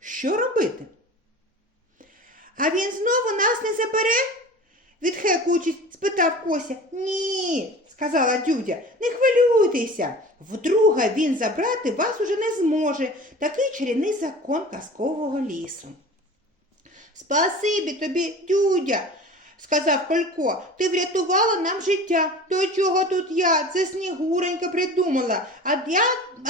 Що робити? А він знову нас не забере? відхекуючись, спитав Кося. Ні, сказала Дюдя, не хвилюйтеся. Вдруге він забрати вас уже не зможе. Такий чарівний закон казкового лісу. Спасибі тобі, Дюдя, сказав Колько. Ти врятувала нам життя. До чого тут я? Це снігуренька придумала, а я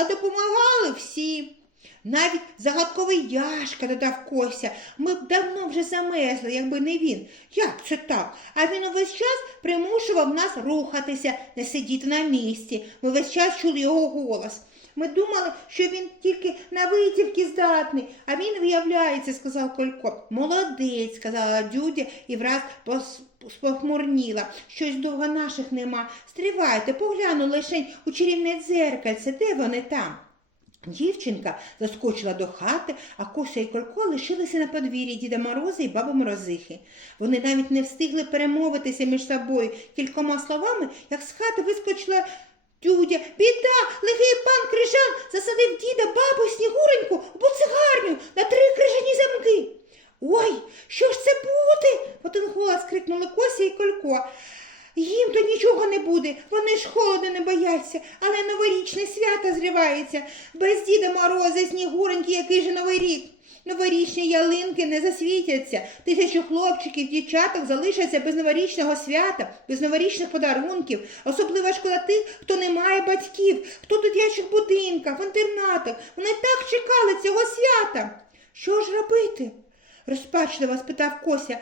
допомагали всі. Навіть загадковий Яшка додав Кося. Ми б давно вже замерзли, якби не він. Як це так? А він увесь час примушував нас рухатися, не сидіти на місці. Ми весь час чули його голос. Ми думали, що він тільки на витівки здатний, а він виявляється, сказав Колько. Молодець, сказала Дюдя і враз пос- спохмурніла. Щось довго наших нема. Стривайте, погляну лишень у чарівне дзеркальце, де вони там? Дівчинка заскочила до хати, а Кося і Колько лишилися на подвір'ї Діда Мороза і баби Морозихи. Вони навіть не встигли перемовитися між собою кількома словами, як з хати вискочила Тюдя. Біда, лихий пан Крижан засадив діда, бабу і снігуреньку у буцигарню на три крижані замки. Ой, що ж це буде? в один голос крикнули Кося і Колько. Їм то нічого не буде, вони ж холоду не бояться, але новорічне свято зривається. Без Діда Мороза, Снігуреньки, який же новий рік. Новорічні ялинки не засвітяться. Тисячу хлопчиків, дівчаток залишаться без новорічного свята, без новорічних подарунків. Особливо шкода тих, хто не має батьків, хто у дитячих будинках, в інтернатах. Вони так чекали цього свята. Що ж робити? Розпачливо спитав Кося.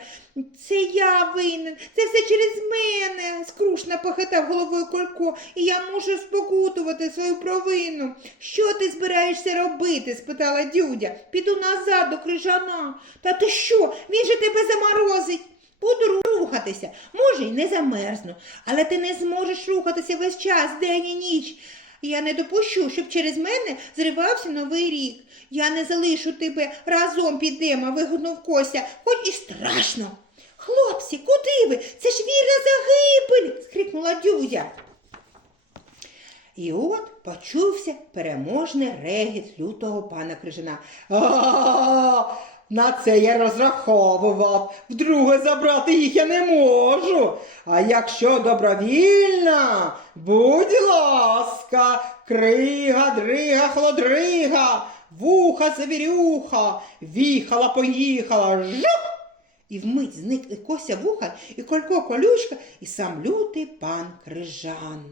Це я винен, це все через мене, скрушно похитав головою Колько, і я мушу спокутувати свою провину. Що ти збираєшся робити? спитала Дюдя. Піду назад до крижана. Та ти що? Він же тебе заморозить. Буду рухатися, може, й не замерзну, але ти не зможеш рухатися весь час, день і ніч. Я не допущу, щоб через мене зривався новий рік. Я не залишу тебе разом підемо, вигукнув Кося, хоч і страшно. Хлопці, куди ви? Це ж вірна загибель. скрикнула Дюдя. І от почувся переможний регіт лютого пана Крижина. На це я розраховував. Вдруге забрати їх я не можу. А якщо добровільно, будь ласка, крига, дрига, холодрига, вуха завірюха, віхала, поїхала, жух! І вмить зник і кося вуха, і колько колючка, і сам лютий пан Крижан.